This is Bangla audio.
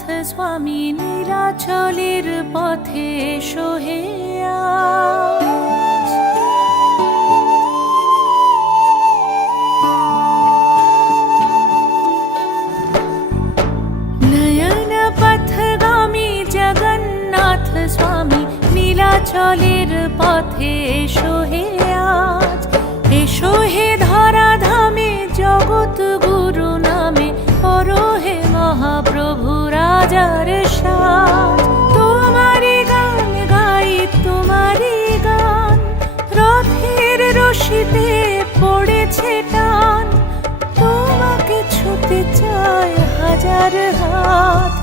জগন্নাথ স্বামী নীলাচলের পথে এসো হে আজ। নয়ন পথগামী জগন্নাথ স্বামী নীলাচলের পথে এসো হে আজ। এসো হে ধরাধামে জগৎ গুরু নামে করো হে মহাপ্রভু রাজার সাজ। তোমারি গান গাই তোমারি গান, রথের রশিতে পড়েছে টান। তোমাকে ছুতে চায় হাজার হাত,